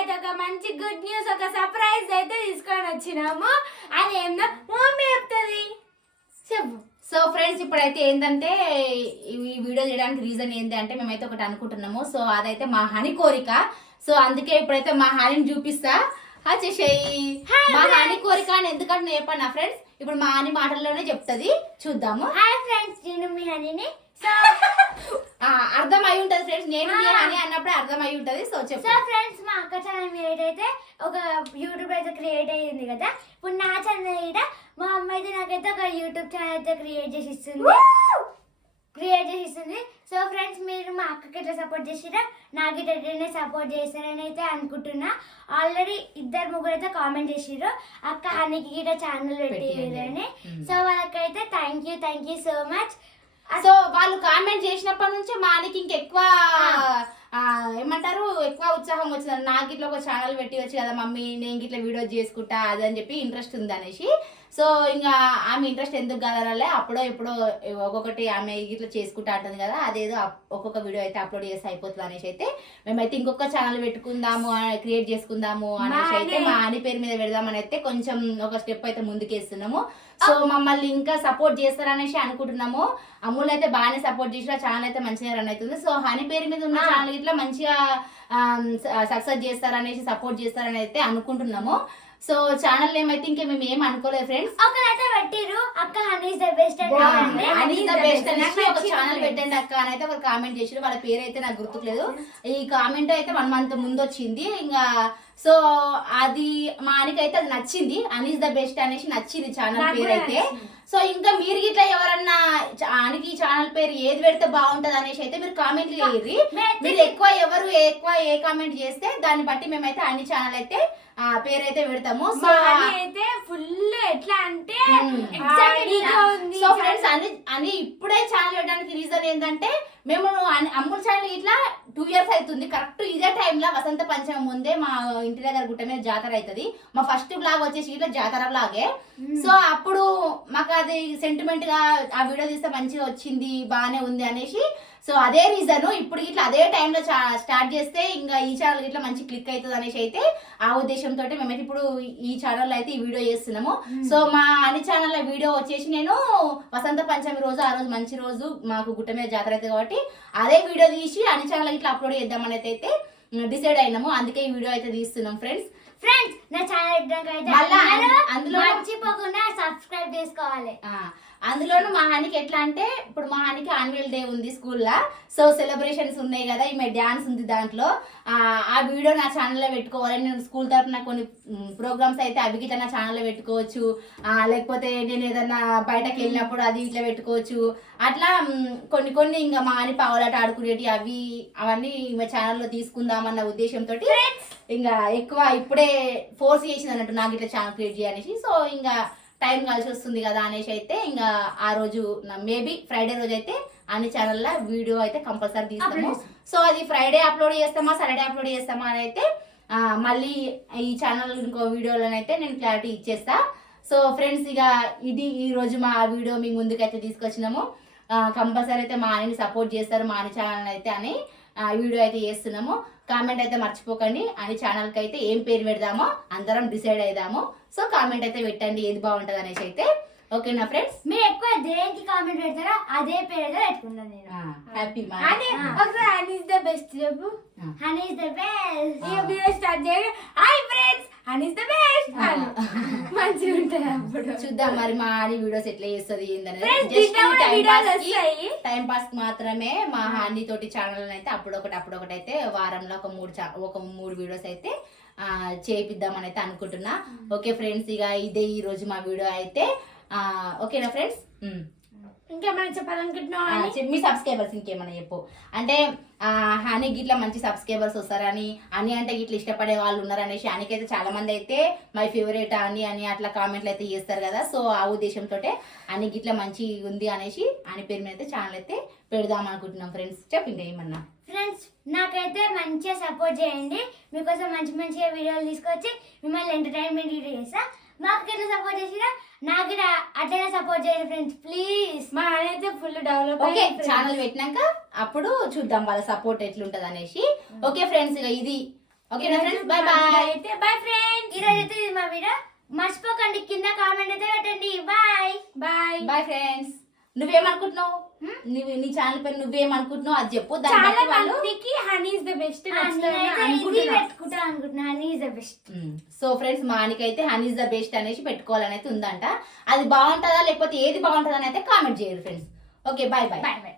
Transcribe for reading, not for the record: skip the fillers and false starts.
అయితే ఒక మంచి గుడ్ న్యూస్, ఒక సర్ప్రైజ్ అయితే తీసుకొని వచ్చినాము. అది ఏందో మమ్మీ చెప్తుంది, చెప్పు. సో ఫ్రెండ్స్, ఇప్పుడైతే ఏంటంటే ఈ వీడియో చేయడానికి రీజన్ ఏంటి అంటే మేమైతే ఒకటి అనుకుంటున్నాము. సో అదైతే మా హనీ కోరిక. సో అందుకే ఇప్పుడైతే మా హనీని చూపిస్తా. చేసేయి మా హనీ కోరిక అని ఎందుకంటే చెప్పండి నా ఫ్రెండ్స్. ఇప్పుడు మా హనీ మాటల్లోనే చెప్తుంది, చూద్దాము. హాయ్ ఫ్రెండ్స్, నేను మీ హనీని. సో అర్థం అయి ఉంటది ఫ్రెండ్స్, నేను మీ హనీ అన్నప్పుడే అర్థం అయి ఉంటది. సో చెప్పు. సో ఫ్రెండ్స్, మా అక్క ఛానల్ మీద అయితే ఒక యూట్యూబ్ అయితే క్రియేట్ అయ్యింది కదా. ఇప్పుడు నా ఛానల్ అయితే మా అమ్మ అయితే నాకైతే ఒక యూట్యూబ్ ఛానల్ అయితే క్రియేట్ చేసి ఇస్తుంది. సో ఫ్రెండ్స్, మీరు మా అక్కకి ఎట్లా సపోర్ట్ చేసిరా, నాకు ఇట్లనే సపోర్ట్ చేస్తారని అయితే అనుకుంటున్నా. ఆల్రెడీ 2-3 అయితే కామెంట్ చేసిర్రు, అక్క హనీకి గిట్ట ఛానల్ పెట్టిరని. సో వాళ్ళకైతే thank you so much. So వాళ్ళు కామెంట్ చేసినప్పటి నుంచి మా హనీకి ఇంకెక్కువ ఏమంటారు, ఎక్కువ ఉత్సాహం వచ్చింది. నాకు ఇట్లా ఒక ఛానల్ పెట్టవచ్చు కదా మమ్మీ, నేను ఇట్లా వీడియో చేసుకుంటా అదని చెప్పి ఇంట్రెస్ట్ ఉంది అనేసి. సో ఇంకా ఆమె ఇంట్రెస్ట్ ఎందుకు కదరాలే, అప్పుడో ఎప్పుడో ఒక్కొక్కటి ఆమె ఇట్లా చేసుకుంటా అంటుంది కదా, అదేదో ఒక్కొక్క వీడియో అయితే అప్లోడ్ చేస్తే అయిపోతుంది అనేసి అయితే మేమైతే ఇంకొక ఛానల్ పెట్టుకుందాము, క్రియేట్ చేసుకుందాము అనేసి అయితే మా హనీ పేరు మీద పెడదామని అయితే కొంచెం ఒక స్టెప్ అయితే ముందుకేస్తున్నాము. సో మమ్మల్ని ఇంకా సపోర్ట్ చేస్తారనేసి అనుకుంటున్నాము. అమ్ములు అయితే బాగానే సపోర్ట్ చేసిన ఛానల్ అయితే మంచిగా రన్ అవుతుంది. సో హనీ పేరు మీద ఉన్న ఛానల్ ఇట్లా మంచిగా సక్సెస్ చేస్తారనేసి సపోర్ట్ చేస్తారని అయితే అనుకుంటున్నాము. సో ఛానల్ ఏమైతే ఇంకా మేము ఏం అనుకోలేదు ఫ్రెండ్స్. ఒకరైతే పెట్టిరు, అక్క Honey's the best Honey's the best అనేసి ఒక ఛానల్ పెట్టండి అక్క అని అయితే ఒక కామెంట్ చేసిరు. వాళ్ళ పేరు అయితే నాకు గుర్తులేదు. ఈ కామెంట్ అయితే 1 month ముందు వచ్చింది. ఇంకా సో అది మా హనీకైతే అది నచ్చింది, హనీస్ ద బెస్ట్ అనేసి నచ్చింది ఛానల్ పేరు అయితే. సో ఇంకా మీరు గిట్లా ఎవరన్నా హనీకి ఛానల్ పేరు ఏది పెడితే బాగుంటది అనేసి అయితే మీరు కామెంట్లు చేయర్రి. మీరు ఎక్కువ ఏ కామెంట్ చేస్తే దాన్ని బట్టి మేమైతే హనీ ఛానల్ అయితే పేరు అయితే పెడతాము. సో అయితే ఫుల్ ఎట్లా అంటే సో ఫ్రెండ్స్, అని ఇప్పుడే ఛానల్ పెట్టడానికి రీజన్ ఏంటంటే మేము అమ్ముల్ ఛానల్ ఇట్లా 2 years అవుతుంది. కరెక్ట్ ఇదే టైంలో వసంత పంచమి ముందే మా ఇంటి దగ్గర గుట్ట మీద జాతర అవుతుంది. మా ఫస్ట్ బ్లాగ్ వచ్చేసి ఇట్లా జాతర బ్లాగే. సో అప్పుడు మాకు అది సెంటిమెంట్ గా ఆ వీడియో తీస్తే మంచిగా వచ్చింది, బాగానే ఉంది అనేసి. సో అదే రీజన్ ఇప్పుడు ఇట్లా అదే టైంలో స్టార్ట్ చేస్తే ఇంకా ఈ ఛానల్ ఇట్లా మంచి క్లిక్ అవుతుంది అనేసి అయితే ఆ ఉద్దేశంతో మేమైతే ఇప్పుడు ఈ ఛానల్లో అయితే ఈ వీడియో చేస్తున్నాము. సో మా అన్ని ఛానల్లో వీడియో వచ్చేసి నేను వసంత పంచమి రోజు, ఆ రోజు మంచి రోజు మాకు గుట్ట మీద జాతర అవుతుంది కాబట్టి అదే వీడియో తీసి అన్ని ఛానల్ ఇట్లా అప్లోడ్ చేద్దామని అయితే డిసైడ్ అయినాము. అందుకే ఈ వీడియో అయితే తీస్తున్నాం ఫ్రెండ్స్. నా ఛానల్ అందులో మర్చిపోకుండా సబ్స్క్రైబ్ చేసుకోవాలి. అందులోనూ మా హనీకి ఎట్లా అంటే ఇప్పుడు మా హనీకి యాన్యువల్ డే ఉంది స్కూల్లో. సో సెలబ్రేషన్స్ ఉన్నాయి కదా, ఈమె డ్యాన్స్ ఉంది దాంట్లో. ఆ వీడియో నా ఛానల్లో పెట్టుకోవాలి. నేను స్కూల్ తరఫున కొన్ని ప్రోగ్రామ్స్ అయితే అవి ఇట్లా నా ఛానల్లో పెట్టుకోవచ్చు, లేకపోతే నేను ఏదన్నా బయటకు వెళ్ళినప్పుడు అది ఇట్లా పెట్టుకోవచ్చు. అట్లా కొన్ని ఇంకా మా హనీ పావులాట ఆడుకునేటి అవన్నీ ఈమె ఛానల్లో తీసుకుందామన్న ఉద్దేశంతో ఇంకా ఎక్కువ ఇప్పుడే ఫోర్స్ చేసింది అన్నట్టు నాకు ఇట్లా ఛానల్ క్రియేట్ చేయాలనేసి. సో ఇంకా టైం కలిసి వస్తుంది కదా అనేసి అయితే ఇంకా ఆ రోజు మేబీ ఫ్రైడే రోజు అయితే అన్ని ఛానల్లో వీడియో అయితే కంపల్సరీ తీస్తాము. సో అది ఫ్రైడే అప్లోడ్ చేస్తామా సాటర్డే అప్లోడ్ చేస్తామా అని అయితే మళ్ళీ ఈ ఛానల్ ఇంకో వీడియోలోనైతే నేను క్లారిటీ ఇచ్చేస్తా. సో ఫ్రెండ్స్, ఇక ఇది ఈ రోజు మా వీడియో మీ ముందుకైతే తీసుకొచ్చినాము. కంపల్సరీ అయితే మా ఆయనని సపోర్ట్ చేస్తారు మా ఆయన ఛానల్ అయితే అని వీడియో అయితే చేస్తున్నాము. కామెంట్ అయితే మర్చిపోకండి, అని ఛానల్కి అయితే ఏం పేరు పెడదామో అందరం డిసైడ్ అయిదాము. సో కామెంట్ అయితే పెట్టండి ఏది బాగుంటుంది అనేసి అయితే. ఓకేనా ఫ్రెండ్స్, మీరు ఎక్కువ దేనికి కామెంట్ పెడతారో అదే పేరు పెట్టుకున్నాను నేను. హ్యాపీ హనీస్ ద బెస్ట్ చెప్పు. Honey's the best video start చేయండి. Hi friends, honey's the best మంచిగా ఉంటుంది. అప్పుడు చూద్దాం మరి మా హనీ వీడియోస్ ఎట్లా చేస్తుంది ఏంటనేది. టైం పాస్ మాత్రమే మా హనీ తోటి ఛానల్ అయితే అప్పుడొకటి అయితే వారంలో ఒక 3 వీడియోస్ అయితే చేయిద్దామని అయితే అనుకుంటున్నా. ఓకే ఫ్రెండ్స్, ఇక ఇదే ఈ రోజు మా వీడియో అయితే. ఓకేనా ఫ్రెండ్స్, ఇంకేమైనా చెప్పాలనుకుంటున్నావు? మీ సబ్స్క్రైబర్స్ ఇంకేమైనా చెప్పు. అంటే హనీ గిట్లా మంచి సబ్స్క్రైబర్స్ వస్తారని, అని అంటే గిట్లా ఇష్టపడే వాళ్ళు ఉన్నారనేసి. హనీకి అయితే చాలా మంది అయితే మై ఫేవరెట్ అని అట్లా కామెంట్లు అయితే చేస్తారు కదా. సో ఆ ఉద్దేశంతో హనీ గిట్లా మంచి ఉంది అనేసి హనీ పేరు మీద అయితే ఛానల్ అయితే పెడదాం అనుకుంటున్నాం ఫ్రెండ్స్. చెప్పింది ఏమన్నా ఫ్రెండ్స్, నాకైతే మంచిగా సపోర్ట్ చేయండి. మీకోసం మంచిగా వీడియోలు తీసుకొచ్చి మిమ్మల్ని ఎంటర్టైన్మెంట్ చేస్తా. మాకు ఎట్లా సపోర్ట్ చేసినా నాకు అట్లనే సపోర్ట్ చేయండి ఫ్రెండ్స్ ప్లీజ్. మా అయితే ఫుల్ డెవలప్. ఓకే, ఛానల్ పెట్టినాక అప్పుడు చూద్దాం వాళ్ళ సపోర్ట్ ఎట్లుంటది అనేసి. ఓకే ఫ్రెండ్స్, ఇది ఓకేనా ఫ్రెండ్స్, బై బాయ్. అయితే బై ఫ్రెండ్స్, ఈ రోజు అయితే ఇది మా వీడియో. మర్చిపోకండి కింద కామెంట్ అయితే పెట్టండి. Bye bye bye friends. నువ్వేమనుకుంటున్నావు? నీ ఛానల్ పేరు నువ్వేమనుకుంటున్నావు అది చెప్పు. దాని బట్టి వాళ్ళు హనీ ఇస్ ద బెస్ట్ అనుకుంటున్నా. Honey is the best. So friends, మానికైతే హనీ ఇస్ ద బెస్ట్ అనేసి పెట్టుకోవాలని అయితే ఉందంట. అది బాగుంటుందా లేకపోతే ఏది బాగుంటుందని అయితే కామెంట్ చేయరు friends. Okay, bye bye. Bye bye.